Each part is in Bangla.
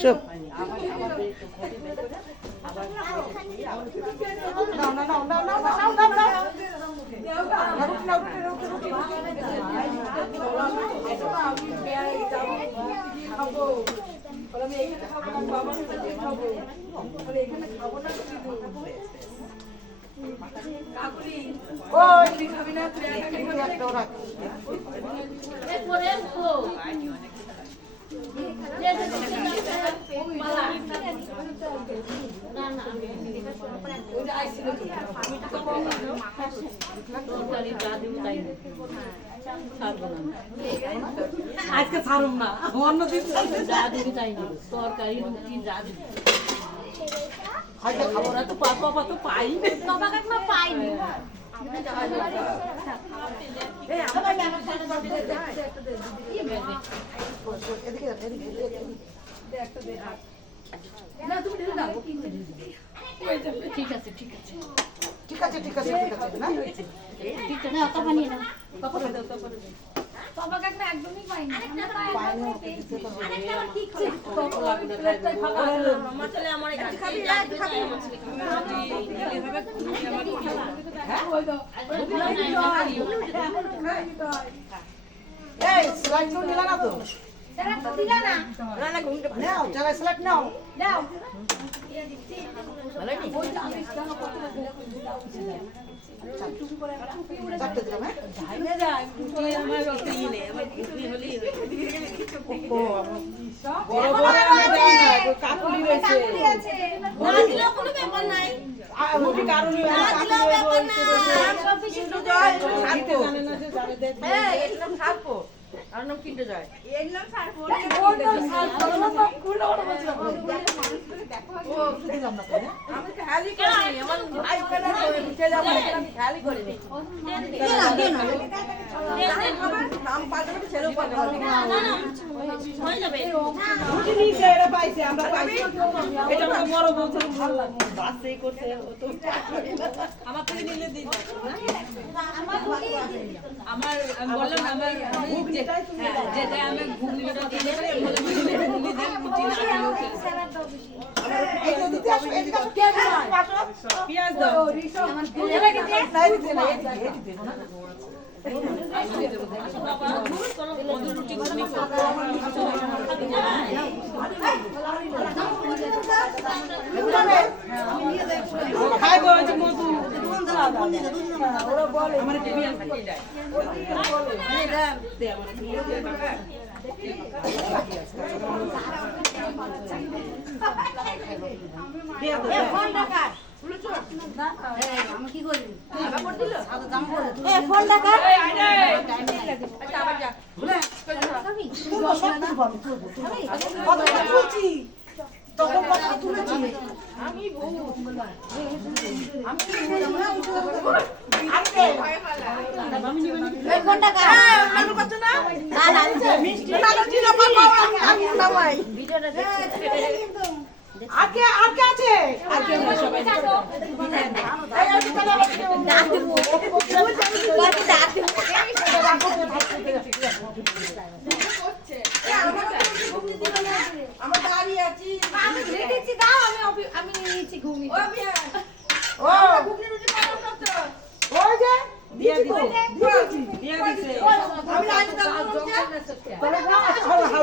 চুপ। আজকে ছাড়ুম না, অন্যদিন যা দিবি তাই নিব, তরকারি রুটি যা দিবি। ওরা তো পাপা তো পাই বাবা কাকিমা পাইনি। ঠিক আছে ঠিক আছে ঠিক আছে ঠিক আছে ঠিক আছে না ঠিক আছে না অত পানি না। তারপরে দাও তারপরে দাও। বাবা কাকিমা একদমই পাইনি। এই স্লাইড নো নিলা না তো তারা তো দিলা না। নাও চলো স্লাইড নাও দাও। চারটে দিলাম হ্যাঁ কাকুলি আছে। না দিলেও কোনো ব্যাপার নাই। রুটি কারণে না দিলেও ব্যাপার নাই। সব কিছু তো জয়। জানে না যে জানে দেখ এলাম সারপো আর নাম কিনতে যায় এলাম সারপো। আমি খেয়ালই করিনি আমার ভাই কেনা করে নিচে যাবো আমি খেয়ালই করিনি নাম পাগল ছেলে পাগল হয়ে যাবে। রুটি নিচে এরা পাইছে আমরা পাইছি এটা আমাকে বড় বলতে ভালো লাগে বাসেই করতে তো আমার থেকে নিলে দিই আমার আমি বললাম আমার যেটা আমি ঘুগনিটা দিলে বলে ঘুগনি দেন রুটি না দিলেও এই যে দিতে আসো এদিকে আসো কে আসো পেঁয়াজ দাও নাই দিতে না এই দিতে না রুটি ঘুগনি খাইবো ওই যে মধু ওরা বলে আমার পেঁয়াজ খাইতে যায় আমি কি করি? কতটা তুলছি তখন কতটা তুলেছি এই ফোনটা কার? না না মিষ্টি ভিডিওটা দেখছি। আর কে আছে আর কে সবাই এই আমি তাহলে ডাক দিব। বাকি ডাক দিব। আমার দাঁড়িয়ে আছি আমি দিচ্ছি দাও আমি নিয়েছি ঘুমি। ও মিয়া ও ঘুগনি রুটি বানাও করতে ওই যে দিয়া দিয়েছি তো দিছে দিয়া দিছে আমি আজ দাও তাহলে না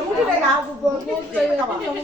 রুটি নেই